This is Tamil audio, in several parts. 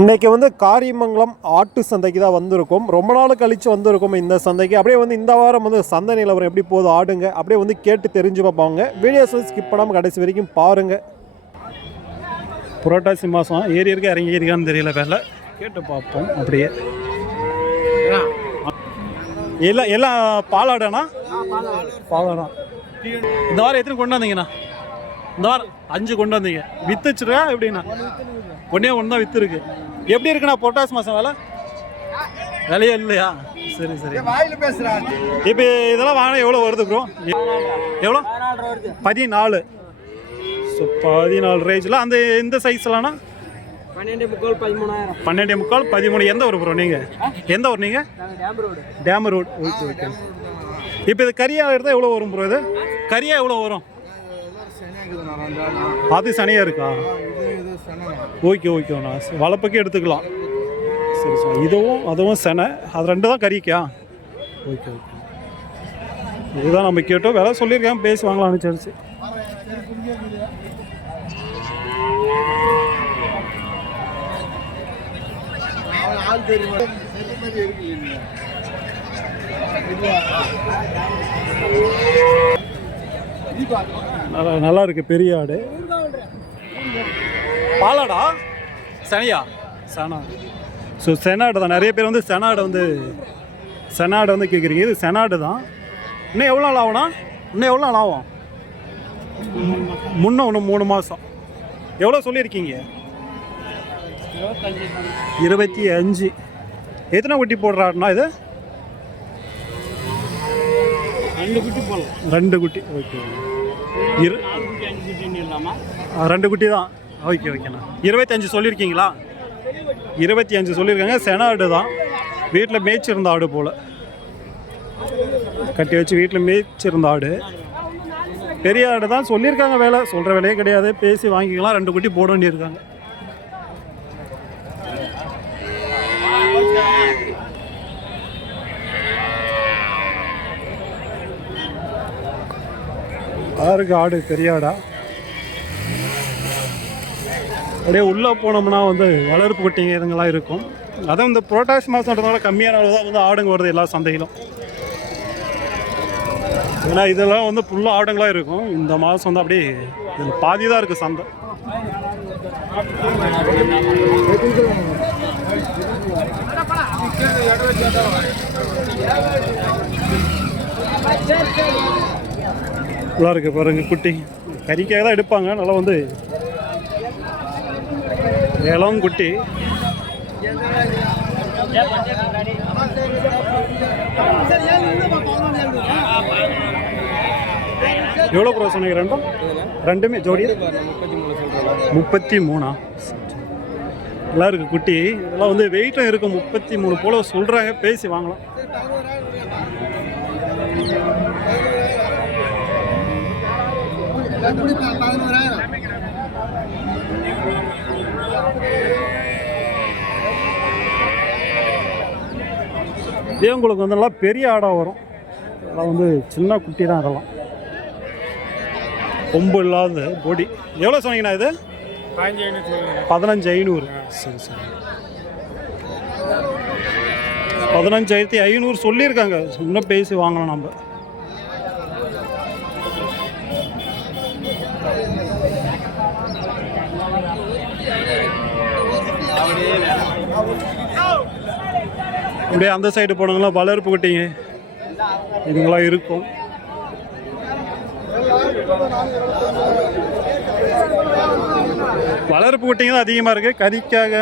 இன்றைக்கி வந்து காரியமங்கலம் ஆட்டு சந்தைக்கு தான் வந்திருக்கும். ரொம்ப நாள் கழித்து வந்திருக்கும் இந்த சந்தைக்கு. அப்படியே வந்து இந்த வாரம் வந்து சந்தை நிலவரம் எப்படி போகுது ஆடுங்க அப்படியே வந்து கேட்டு தெரிஞ்சு பார்ப்பாங்க. வீடியோஸ் வந்து ஸ்கிப் பண்ணாமல் கடைசி வரைக்கும் பாருங்கள். புரோட்டாசி மாதம் ஏறி இருக்க இறங்கி இருக்கான்னு தெரியல, வேலை கேட்டு பார்ப்போம். அப்படியே எல்லாம் பாலாடாண்ணா? பாலாடா. இந்த வாரம் எத்தனை கொண்டு வந்தீங்கண்ணா? இந்த வாரம் 5 கொண்டு வந்தீங்க. வித்துச்சுருக்கா எப்படின்னா? ஒன்றே ஒன்று தான் வித்து இருக்கு. எப்படி இருக்குண்ணா பொட்டாஸ் மாதம் விலையே இல்லையா? சரி சரி. இப்போ இதெல்லாம் வாங்கினா எவ்வளோ வருது ப்ரோ? எவ்வளோ? 14. ஸோ 14 ரேஞ்சில். அந்த இந்த சைஸ்லாம்ண்ணா 12.25 13. எந்த ஊர் ப்ரோ நீங்கள்? எந்த ஊர் நீங்கள்? Dam road. Okay okay. இப்போ இது கரியாக எடுத்தால் எவ்வளோ வரும் ப்ரோ? இது கரியாக எவ்வளோ வரும்? அது சனியாக இருக்கா? ஓகே ஓகேண்ணா. வளர்ப்புக்கே எடுத்துக்கலாம். சரி சார். அதுவும் செனை, அது 2 தான் கறிக்கா? Okay okay. இதுதான் நம்ம கேட்டோம். விலை சொல்லியிருக்கேன், பேசி வாங்கலாம்னு. சரி சரி. நல்லா இருக்கு. பெரிய ஆடு. பாலாடா? சனியா? சனா. ஸோ செனாடு தான். நிறைய பேர் வந்து செனாடு வந்து கேட்குறீங்க. இது செனாடு தான். இன்னும் எவ்வளோ நாள் ஆகும்ண்ணா? இன்னும் எவ்வளோ நாள் ஆகும்? இன்னும் 3 மாதம். எவ்வளோ சொல்லியிருக்கீங்க? 25. எத்தனை குட்டி போடுறாருண்ணா இது? 2 குட்டி போடலாம். 2 குட்டி. ஓகே. 2 குட்டி தான். ஓகே ஓகேண்ணா. 25 சொல்லியிருக்கீங்களா? 25 சொல்லியிருக்காங்க. செனாடு தான். வீட்டில் மேய்ச்சிருந்த ஆடு போல். கட்டி வச்சு வீட்டில் மேய்ச்சிருந்த ஆடு. பெரிய ஆடு தான் சொல்லியிருக்காங்க. வேலை சொல்கிற வேலையே கிடையாது. பேசி வாங்கிக்கலாம். 2 குட்டி போட வேண்டியிருக்காங்க. ஆறுக்கு ஆடு பெரிய ஆடா. அப்படியே உள்ளே போனோம்னா வந்து வளர்ப்பு குட்டிங்க இதுங்கெல்லாம் இருக்கும். அதுவும் இந்த புரோட்டாசி மாதம்ன்றதுனால கம்மியான அளவு தான் வந்து ஆடுங்க வருது எல்லா சந்தையிலும். ஏன்னா இதெல்லாம் வந்து ஃபுல்லாக ஆடுங்களாக இருக்கும். இந்த மாதம் வந்து அப்படியே இதில் பாதி தான் இருக்குது சந்தை. நல்லா இருக்குது பாருங்க. குட்டி கறிக்காக தான் எடுப்பாங்க. நல்லா வந்து இளம் குட்டி. எவ்வளோ ப்ரோ சொன்னீங்க? ரெண்டுமே ஜோடி 33. நல்லா இருக்குது குட்டி. இதெல்லாம் வந்து வெயிட்டும் இருக்கும். 33 போல் சொல்கிறாங்க. பேசி வாங்கலாம். இதே உங்களுக்கு வந்து நல்லா பெரிய ஆடாக வரும். அதெல்லாம் வந்து சின்ன குட்டி தான். அதெல்லாம் கொம்பு இல்லாத பொடி. எவ்வளோ சொன்னீங்கண்ணா இது? 15,500. சரி சரி. 15,500 சொல்லியிருக்காங்க. இன்னும் பேசி வாங்கலாம் நம்ம. அப்படியே அந்த சைடு போனவங்களா வளர்ப்பு குட்டிங்க இதுங்களாம் இருக்கும். வளர்ப்பு குட்டிங்க தான் அதிகமாக இருக்குது. கறிக்காக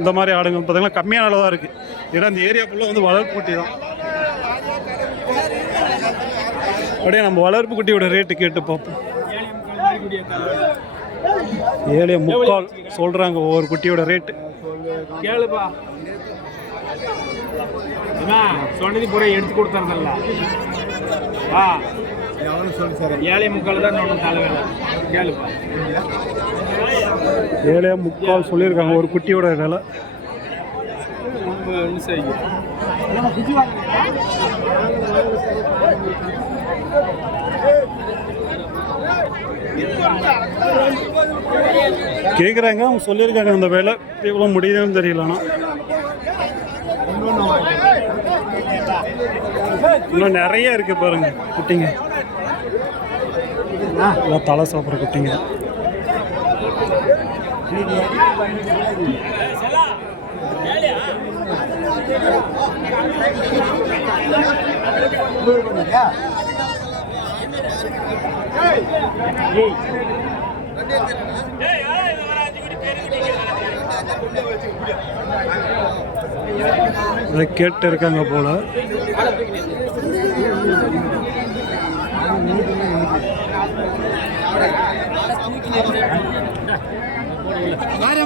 இந்த மாதிரி ஆடுங்க பார்த்தீங்கன்னா கம்மியான அளவு தான் இருக்குது. ஏன்னா இந்த ஏரியா ஃபுல்லாக வந்து வளர்ப்பு குட்டி தான். அப்படியே நம்ம வளர்ப்பு குட்டியோட ரேட்டு கேட்டு பார்ப்போம். 7.25 சொல்கிறாங்க ஒவ்வொரு குட்டியோட ரேட்டு. கேளுப்பா சொன்னது பூரா எடுத்து கொடுத்தாருல்ல. 7.25 தான் சொன்ன தலைவர். கேளுப்பா 7.25 சொல்லியிருக்காங்க ஒரு குட்டியோட விலை. கேட்குறாங்க, அவங்க சொல்லியிருக்காங்க அந்த வேலை எவ்வளோ முடியுதுன்னு தெரியலண்ணா. இன்னும் நிறைய இருக்கு பாருங்க குட்டிங்க, எல்லாம் தலை சாப்பிட்ற குட்டிங்க. அதை கேட்டு இருக்காங்க போல.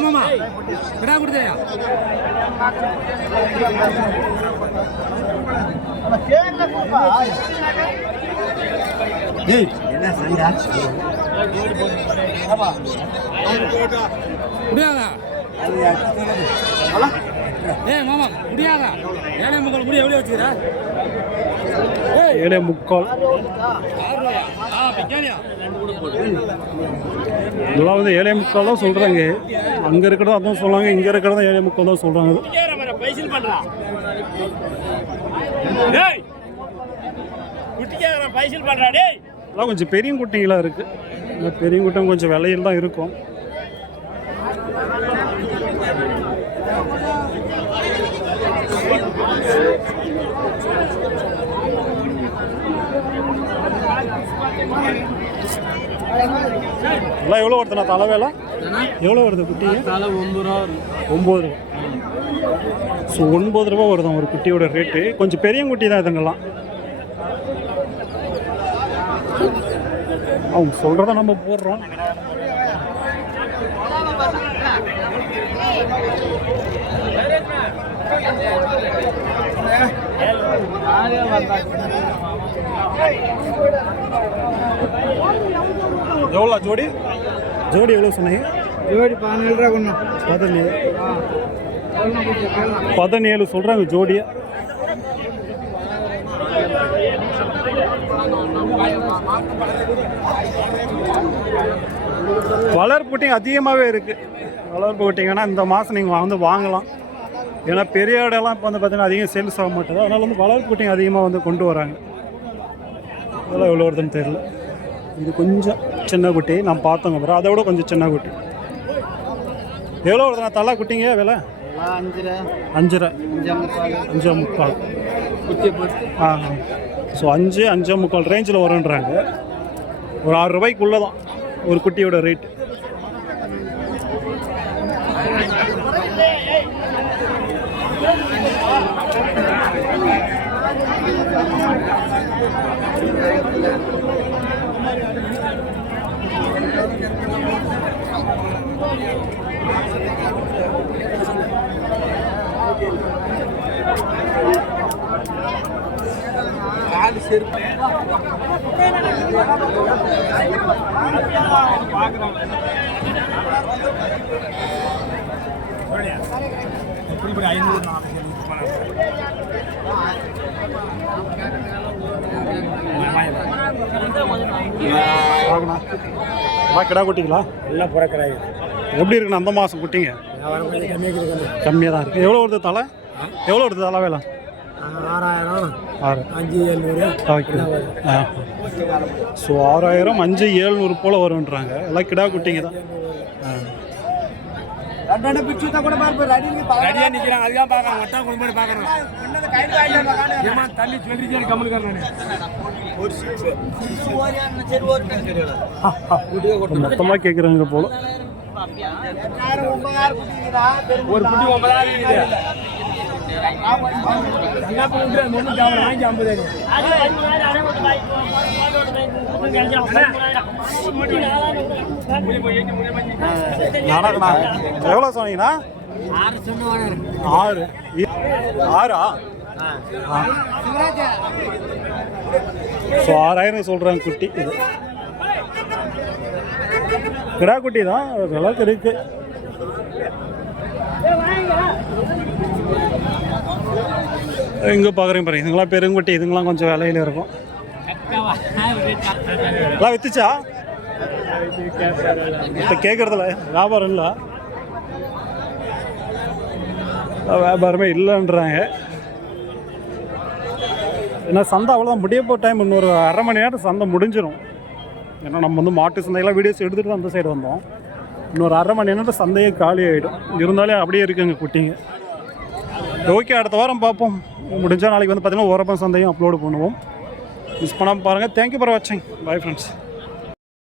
மாமா விடா கொடுத்தையா என்ன சண்டா முடியாதா? மாமா முடியாதா? 7.25 முடிய எவ்வளோ வச்சுக்கிறா? 7.25. இதெல்லாம் வந்து 7.25 தான் சொல்கிறாங்க. அங்கே இருக்கிறதும் அதான் சொல்கிறாங்க, இங்கே இருக்கிறதும் 7.25 தான் சொல்கிறாங்க. அதெல்லாம் கொஞ்சம் பெரிய குட்டிங்களாக இருக்குது. பெரிய குட்டம் கொஞ்சம் விலையில் தான் இருக்கும். எல்லாம் எவ்வளோ வருதுண்ணா தலை வேலை? எவ்வளோ வருது குட்டிங்க? 9 ரூபா. 9 ரூபா. ஸோ 9 ரூபா வருதான் ஒரு குட்டியோட ரேட்டு. கொஞ்சம் பெரிய குட்டி தான் இதுங்கெல்லாம். அவங்க சொல்கிறத நம்ம போடுறோம். எவ்வளோ ஜோடி? ஜோடி எவ்வளோ சொன்னீங்க? ஜோடி 17 ரூபா கொண்டு. 17 சொல்கிறாங்க ஜோடியை. வளர்ப்பு குட்டிங்க அதிகமாகவே இருக்குது. வளர்ப்பு குட்டிங்கன்னா இந்த மாதம் நீங்கள் வந்து வாங்கலாம். ஏன்னா பெரிய இடம்லாம் இப்போ வந்து பார்த்தீங்கன்னா அதிகம் சேல்ஸ் ஆக மாட்டேது. அதனால் வந்து வளர்ப்பு குட்டிங்க அதிகமாக வந்து கொண்டு வராங்க. அதெல்லாம் எவ்வளோ வருதுன்னு தெரியல. இது கொஞ்சம் சின்ன குட்டி நான் பார்த்தோங்க அப்புறம், அதை விட கொஞ்சம் சின்ன குட்டி. எவ்வளோ வருதுண்ணா தலை குட்டிங்க விலை? 5.5. 5.25. ஆ, ஸோ 5-5.25 ரேஞ்சில் வருன்றாங்க. ஒரு 6 ரூபாய்க்குள்ளே தான் ஒரு குட்டியோட ரேட்டு. கிடா குட்டிங்களா? எல்லாம் பிறக்கிறாங்க. எப்படி இருக்குண்ணா அந்த மாதம் குட்டிங்க? கம்மியாக தான் இருக்குது. எவ்வளோ வருது தலை? எவ்வளோ வருது தலை வேலை? 6000. 5,700. ஓகே. ஸோ 6000 5,700 போல் வருன்றாங்க. எல்லாம் கிடா குட்டிங்க தான். மொத்தமாக கேட்குறாங்க போல. ஒரு குட்டி 9,000. எவ்வளோ சொன்னீங்கண்ணா? 6. 6ஆ? ஸோ 6000 சொல்கிறாங்க குட்டி. இது கிடா குட்டி தான், விலைக்கு இருக்கு. எங்கே பார்க்குறீங்க பாருங்க, இதுங்களாம் பெருங்குட்டி. இதுங்களாம் கொஞ்சம் விலையில் இருக்கும். எல்லாம் வித்துச்சா? இப்போ கேட்குறதுல வியாபாரம் இல்லை, வியாபாரமே இல்லைன்றாங்க. ஏன்னா சந்தை அவ்வளோதான், முடிய போகிற டைம் இன்னொரு அரை மணி நேரம் சந்தை முடிஞ்சிடும். ஏன்னா நம்ம வந்து மாட்டு சந்தையெல்லாம் வீடியோஸ் எடுத்துகிட்டு தான் அந்த சைடு வந்தோம். இன்னொரு அரை மணி நேரம் சந்தையே காலி ஆகிடும். இருந்தாலே அப்படியே இருக்குங்க குட்டிங்க. ஓகே, அடுத்த வாரம் பார்ப்போம். முடிஞ்சால் நாளைக்கு வந்து பார்த்திங்கன்னா ஓரப்பன் சந்தையும் அப்லோடு பண்ணுவோம். மிஸ் பண்ணாமல் பாருங்கள். தேங்க்யூ ஃபார் வாட்சிங். Bye friends.